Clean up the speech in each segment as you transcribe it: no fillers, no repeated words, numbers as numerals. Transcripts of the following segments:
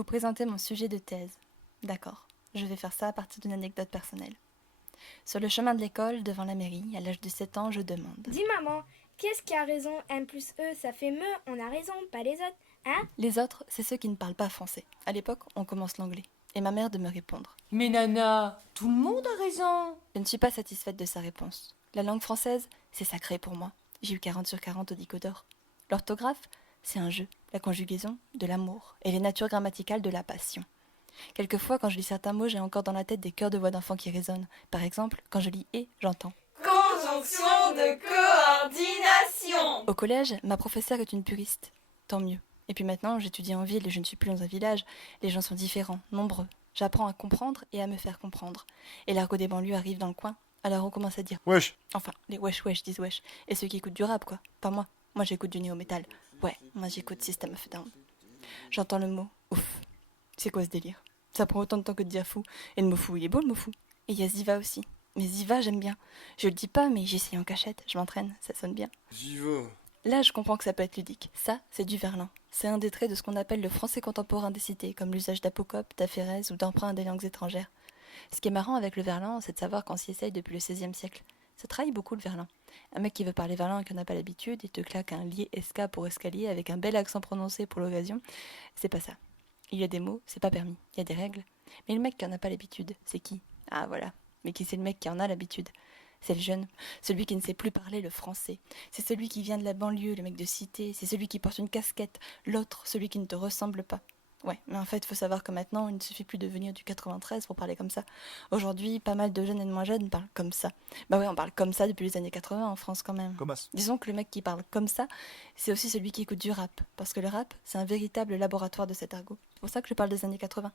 Vous présenter mon sujet de thèse. D'accord, je vais faire ça à partir d'une anecdote personnelle. Sur le chemin de l'école, devant la mairie, à l'âge de 7 ans, je demande. Dis maman, qu'est-ce qui a raison? M plus E, ça fait me, on a raison, pas les autres, hein? Les autres, c'est ceux qui ne parlent pas français. À l'époque, on commence l'anglais. Et ma mère de me répondre. Mais Nana, tout le monde a raison. Je ne suis pas satisfaite de sa réponse. La langue française, c'est sacré pour moi. J'ai eu 40 sur 40 au Dicodor. L'orthographe, c'est un jeu. La conjugaison, de l'amour. Et les natures grammaticales, de la passion. Quelquefois, quand je lis certains mots, j'ai encore dans la tête des chœurs de voix d'enfants qui résonnent. Par exemple, quand je lis « et », j'entends Conjonction de coordination. Au collège, ma professeure est une puriste. Tant mieux. Et puis maintenant, j'étudie en ville et je ne suis plus dans un village. Les gens sont différents, nombreux. J'apprends à comprendre et à me faire comprendre. Et l'argot des banlieues arrive dans le coin. Alors on commence à dire Wesh. Enfin, les wesh wesh disent wesh. Et ceux qui écoutent du rap, quoi. Pas moi. Moi, j'écoute du néo-métal. Ouais, moi, j'écoute System of a Down. J'entends le mot ouf. C'est quoi ce délire? Ça prend autant de temps que de dire fou. Et le mot fou, il est beau le mot fou. Et il y a Ziva aussi. Mais Ziva, j'aime bien. Je le dis pas, mais j'essaye en cachette. Je m'entraîne, ça sonne bien. J'y vais. Là, je comprends que ça peut être ludique. Ça, c'est du verlan. C'est un des traits de ce qu'on appelle le français contemporain des cités, comme l'usage d'apocope, d'aphérèse ou d'emprunt des langues étrangères. Ce qui est marrant avec le verlan, c'est de savoir qu'on s'y essaye depuis le XVIe siècle. Ça trahit beaucoup le verlan. Un mec qui veut parler verlan et qui n'en a pas l'habitude, il te claque un lié esca pour escalier avec un bel accent prononcé pour l'occasion. C'est pas ça. Il y a des mots, c'est pas permis. Il y a des règles. Mais le mec qui en a pas l'habitude, c'est qui? Ah voilà. Mais qui c'est le mec qui en a l'habitude? C'est le jeune, celui qui ne sait plus parler le français. C'est celui qui vient de la banlieue, le mec de cité. C'est celui qui porte une casquette. L'autre, celui qui ne te ressemble pas. Ouais, mais en fait, il faut savoir que maintenant, il ne suffit plus de venir du 93 pour parler comme ça. Aujourd'hui, pas mal de jeunes et de moins jeunes parlent comme ça. Bah ouais, on parle comme ça depuis les années 80 en France quand même. Comme as. Disons que le mec qui parle comme ça, c'est aussi celui qui écoute du rap. Parce que le rap, c'est un véritable laboratoire de cet argot. C'est pour ça que je parle des années 80.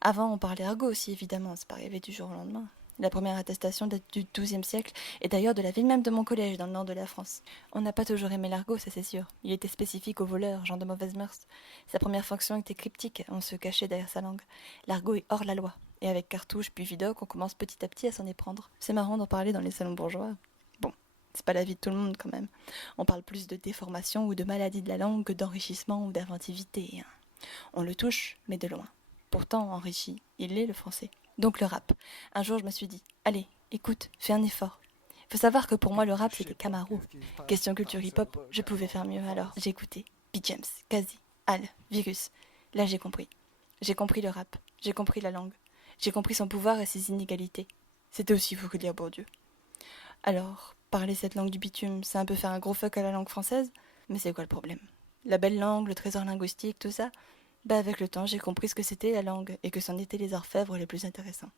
Avant, on parlait argot aussi, évidemment. C'est pas arrivé du jour au lendemain. La première attestation date du XIIe siècle, et d'ailleurs de la ville même de mon collège, dans le nord de la France. On n'a pas toujours aimé l'argot, ça c'est sûr. Il était spécifique aux voleurs, gens de mauvaises mœurs. Sa première fonction était cryptique, on se cachait derrière sa langue. L'argot est hors la loi, et avec cartouche puis vidoc, on commence petit à petit à s'en éprendre. C'est marrant d'en parler dans les salons bourgeois. Bon, c'est pas la vie de tout le monde quand même. On parle plus de déformation ou de maladie de la langue que d'enrichissement ou d'inventivité. On le touche, mais de loin. Pourtant, enrichi, il est le français. Donc le rap. Un jour, je me suis dit, allez, écoute, fais un effort. Faut savoir que pour moi, le rap, c'était Camaro. Question culture hip-hop, je pouvais faire mieux, alors j'ai écouté B-James, Kazi, Al, Virus. Là, j'ai compris. J'ai compris le rap, j'ai compris la langue, j'ai compris son pouvoir et ses inégalités. C'était aussi fou que de lire Bourdieu. Alors, parler cette langue du bitume, c'est un peu faire un gros fuck à la langue française? Mais c'est quoi le problème? La belle langue, le trésor linguistique, tout ça? Bah avec le temps, j'ai compris ce que c'était la langue et que c'en étaient les orfèvres les plus intéressants.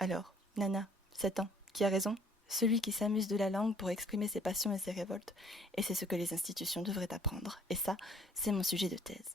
Alors, Nana, 7 ans, qui a raison? Celui qui s'amuse de la langue pour exprimer ses passions et ses révoltes. Et c'est ce que les institutions devraient apprendre. Et ça, c'est mon sujet de thèse.